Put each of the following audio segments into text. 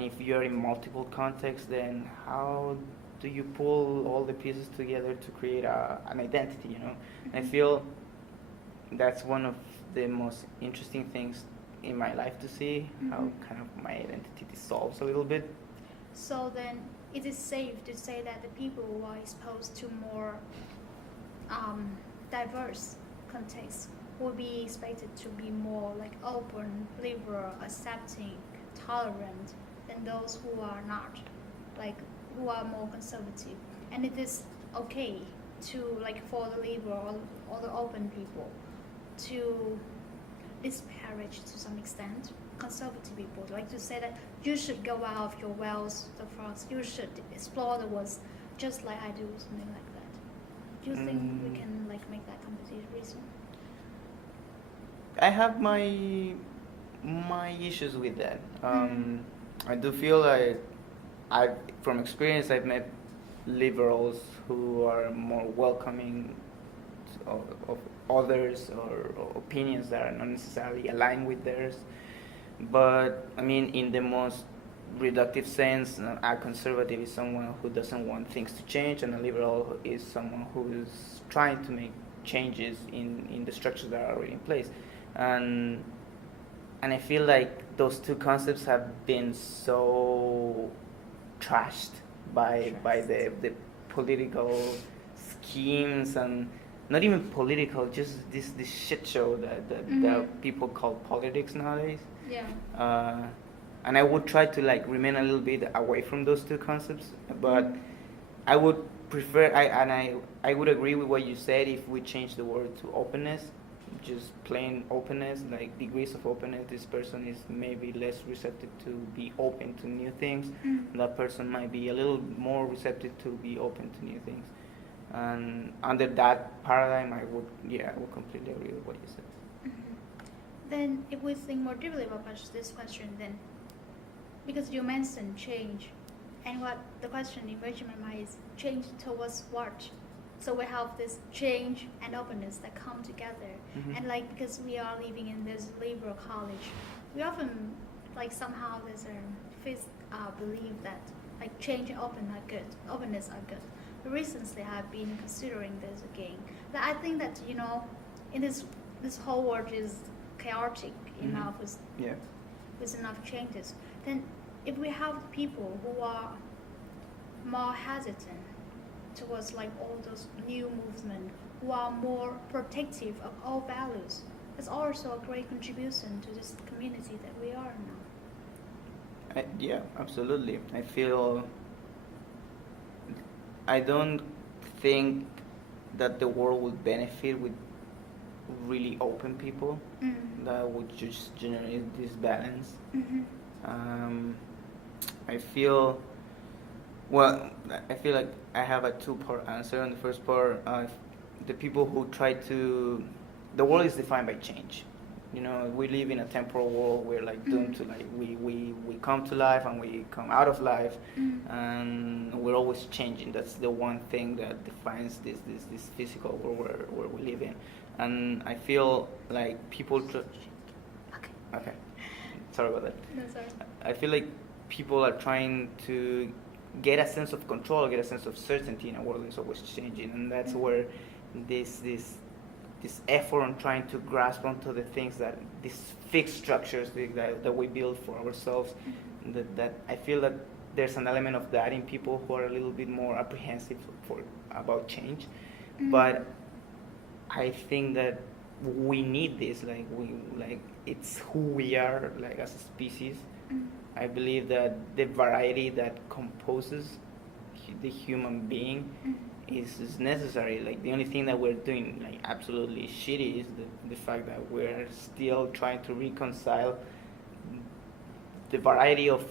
if you're in multiple contexts, then how do you pull all the pieces together to create an identity? I feel that's one of the most interesting things in my life to see how kind of my identity dissolves a little bit. So then, it is safe to say that the people who are exposed to more diverse contexts will be expected to be more like open, liberal, accepting, tolerant than those who are not, like who are more conservative. And it is okay to like for the liberal or the open people to disparage to some extent conservative people, like to say that you should go out of your wells, the frogs, you should explore the woods, just like I do, something like that. Do you think we can like make that comparison? I have my issues with that. I do feel like from experience, I've met liberals who are more welcoming of others or opinions that are not necessarily aligned with theirs. But I mean, in the most reductive sense, a conservative is someone who doesn't want things to change, and a liberal is someone who is trying to make changes in the structures that are already in place. And and I feel like those two concepts have been so trashed by the political schemes, and not even political, just this shit show that people call politics nowadays. Yeah. And I would try to like remain a little bit away from those two concepts, but I would prefer I would agree with what you said if we change the word to openness, just plain openness, like degrees of openness. This person is maybe less receptive to be open to new things. That person might be a little more receptive to be open to new things. And under that paradigm, I would completely agree with what you said. Then, if we think more deeply about this question, then because you mentioned change, and what the question in my mind is change towards what? So we have this change and openness that come together, and like because we are living in this liberal college, we often like somehow there's a belief that like change and openness are good. Recently, I've been considering this again. That I think that in this whole world is chaotic enough with enough changes. Then, if we have people who are more hesitant towards like all those new movements, who are more protective of all values, it's also a great contribution to this community that we are now. Yeah, absolutely. I don't think that the world would benefit with really open people that would just generate this balance. I feel I feel like I have a two-part answer. On the first part, the people who try to, the world is defined by change. We live in a temporal world. We're like doomed to like we come to life and we come out of life, and we're always changing. That's the one thing that defines this physical world where we live in. And I feel like people. Okay. Sorry about that. No, sorry. I feel like people are trying to get a sense of control, get a sense of certainty in a world that's always changing, and that's where this effort on trying to grasp onto the things that these fixed structures that we build for ourselves, that I feel that there's an element of that in people who are a little bit more apprehensive about change, but I think that we need this, like it's who we are, like as a species. I believe that the variety that composes the human being is necessary. Like the only thing that we're doing like absolutely shitty is the fact that we're still trying to reconcile the variety of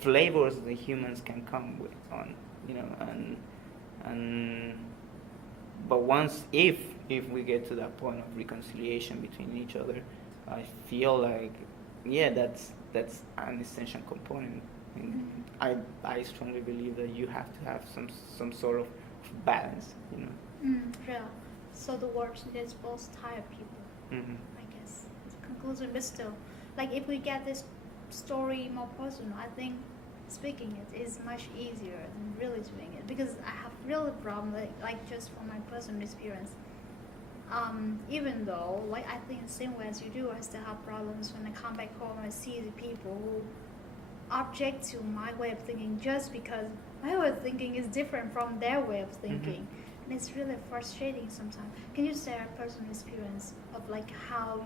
flavors that humans can come with on, and but if we get to that point of reconciliation between each other, I feel like that's an essential component. I strongly believe that you have to have some sort of balance. Yeah. So the world needs both type of people. I guess it's a conclusion, but still, like if we get this story more personal, I think speaking it is much easier than really doing it, because I have really problem, like just from my personal experience. Even though, like, I think the same way as you do, I still have problems when I come back home. I see the people who object to my way of thinking just because my way of thinking is different from their way of thinking. And it's really frustrating sometimes. Can you share a personal experience of like how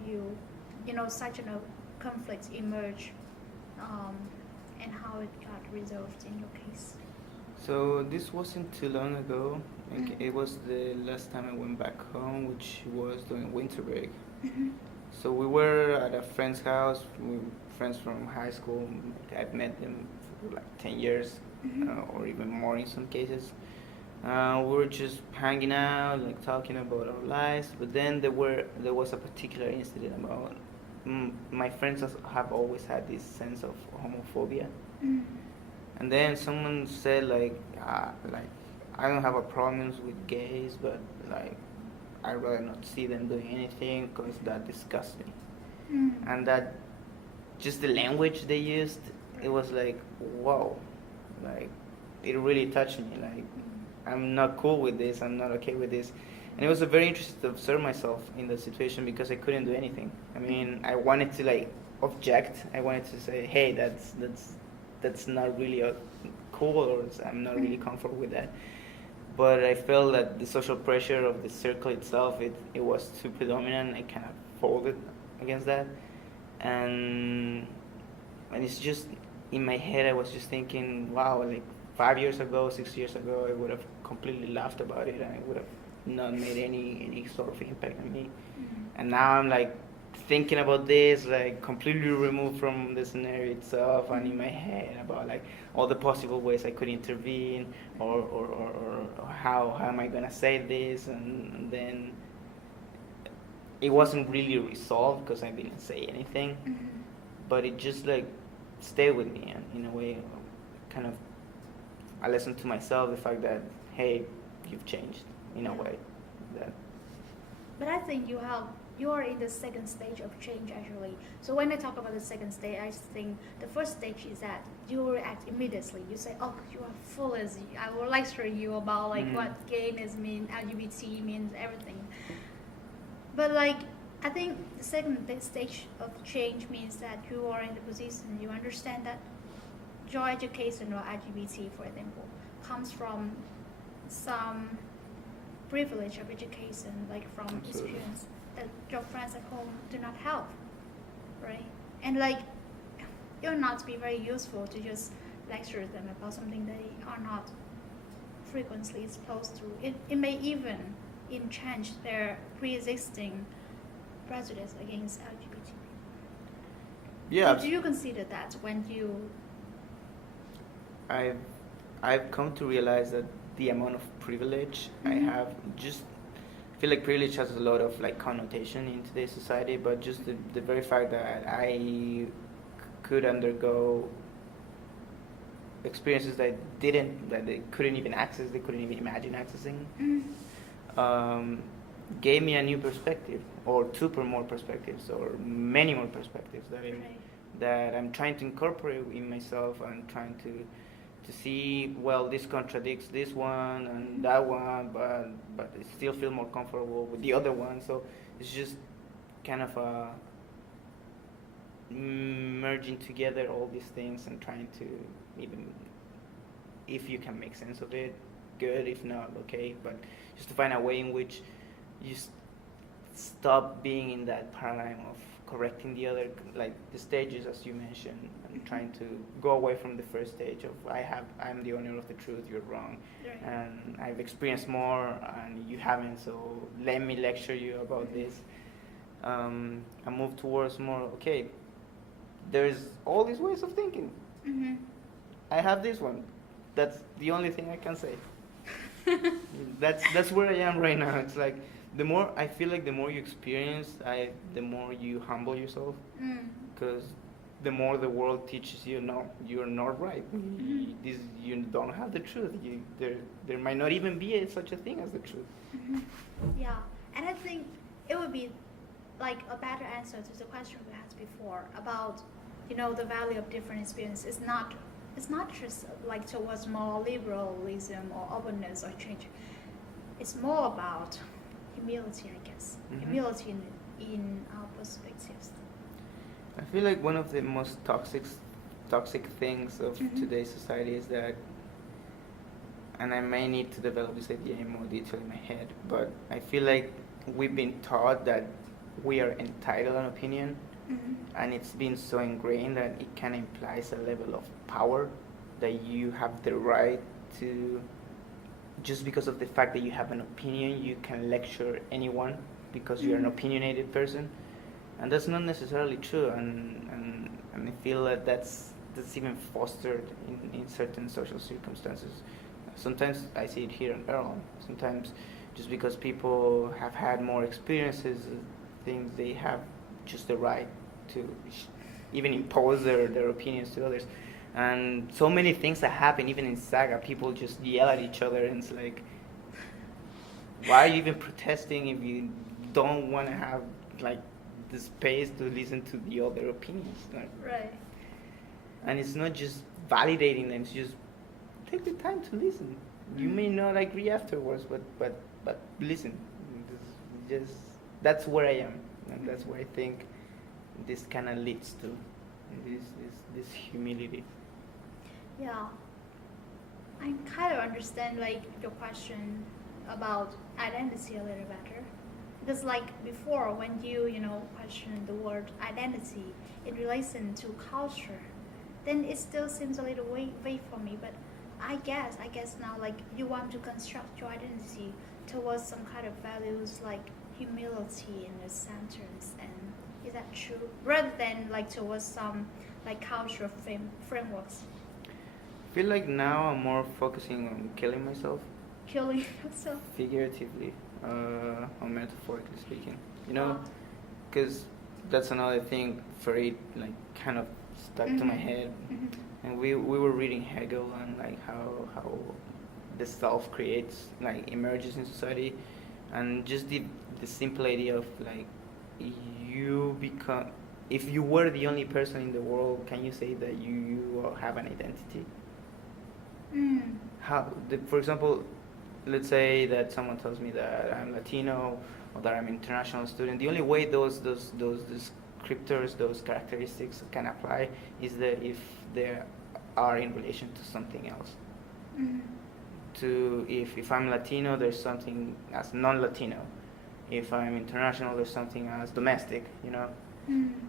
such a conflict emerged, and how it got resolved in your case? So this wasn't too long ago. Like, it was the last time I went back home, which was during winter break. So we were at a friend's house. We were friends from high school. I've met them for like 10 years, or even more in some cases. We were just hanging out, like talking about our lives. But then there was a particular incident about my friends have always had this sense of homophobia. And then someone said like I don't have a problems with gays, but like I'd rather not see them doing anything because that disgusts me. And that just the language they used, it was like whoa, like it really touched me. Like I'm not cool with this. I'm not okay with this. And it was very interesting to observe myself in that situation because I couldn't do anything. I mean, I wanted to like object. I wanted to say, hey, that's not really cool, or I'm not really comfortable with that. But I felt that the social pressure of the circle itself, it was too predominant. I kind of folded against that, and it's just in my head. I was just thinking, wow, like 5 years ago, 6 years ago, I would have completely laughed about it, and I would have not made any sort of impact on me. And now I'm like thinking about this, like completely removed from the scenario itself, and in my head about like all the possible ways I could intervene, or how am I gonna say this, and then it wasn't really resolved because I didn't say anything, but it just like stayed with me, and in a way, kind of I listened to myself, the fact that hey, you've changed in a way. That. But I think you are in the second stage of change actually. So when I talk about the second stage, I think the first stage is that you react immediately. You say, "Oh, you are foolish. I will lecture you about like what gayness means, LGBT means, everything." But like I think the second stage of change means that you are in the position you understand that your education or LGBT, for example, comes from some privilege of education, like from experience that your friends at home do not have, right? And like, it will not be very useful to just lecture them about something they are not frequently exposed to. It may even entrench their pre-existing prejudice against LGBT people. Yeah. Do you consider that when you? I've come to realize that the amount of privilege I have, just feel like privilege has a lot of like connotation in today's society, but just the very fact that I could undergo experiences that they couldn't even access, they couldn't even imagine accessing, gave me a new perspective, or two more perspectives, or many more perspectives that I'm trying to incorporate in myself, and trying to see, well, this contradicts this one and that one, but I still feel more comfortable with the other one. So it's just kind of merging together all these things and trying to, even if you can make sense of it, good. If not, okay. But just to find a way in which you stop being in that paradigm of correcting the other, like the stages as you mentioned, and trying to go away from the first stage of I'm the owner of the truth, you're wrong, and I've experienced more and you haven't, so let me lecture you about this. I move towards more, okay, there's all these ways of thinking. I have this one. That's the only thing I can say. That's where I am right now. It's like the more I feel like the more you experience, the more you humble yourself, because the more the world teaches you, no, you're not right. You don't have the truth. There might not even be such a thing as the truth. Yeah, and I think it would be like a better answer to the question we had before about the value of different experiences. It's not it's not just like towards more liberalism or openness or change. It's more about humility, I guess. Humility in our perspectives. I feel like one of the most toxic things of today's society is that, and I may need to develop this idea in more detail in my head, but I feel like we've been taught that we are entitled an opinion, and it's been so ingrained that it kind of implies a level of power that you have the right to, just because of the fact that you have an opinion, you can lecture anyone because you're an opinionated person, and that's not necessarily true. And I feel that that's even fostered in certain social circumstances. Sometimes I see it here in Ireland. Sometimes just because people have had more experiences, think they have just the right to even impose their opinions to others. And so many things that happen, even in Saga, people just yell at each other, and it's like, why are you even protesting if you don't want to have like the space to listen to the other opinions? Like, Right. and it's not just validating them; it's just take the time to listen. You may not agree afterwards, but listen. Just that's where I am, and that's where I think this kind of leads to this humility. Yeah. I kind of understand like your question about identity a little better. Because like before when you question the word identity in relation to culture, then it still seems a little vague for me. But I guess now like you want to construct your identity towards some kind of values like humility and acceptance, and is that true? Rather than like towards some like cultural frameworks. I feel like now I'm more focusing on killing myself, Killing yourself. figuratively, or metaphorically speaking. You know, Wow. because that's another thing for it, like kind of stuck to my head. And we were reading Hegel and like how the self creates, like emerges in society, and just the simple idea of like you become, if you were the only person in the world, can you say that you have an identity? For example, let's say that someone tells me that I'm Latino or that I'm an international student. The only way those descriptors, those characteristics can apply is that if they are in relation to something else. To if I'm Latino, there's something as non-Latino. If I'm international, there's something as domestic.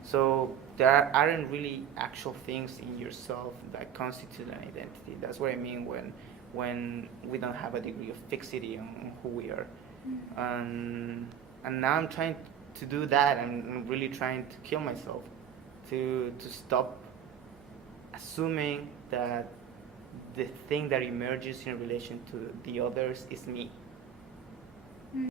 So there aren't really actual things in yourself that constitute an identity. That's what I mean when we don't have a degree of fixity on who we are. And now I'm trying to do that. I'm really trying to kill myself to stop assuming that the thing that emerges in relation to the others is me.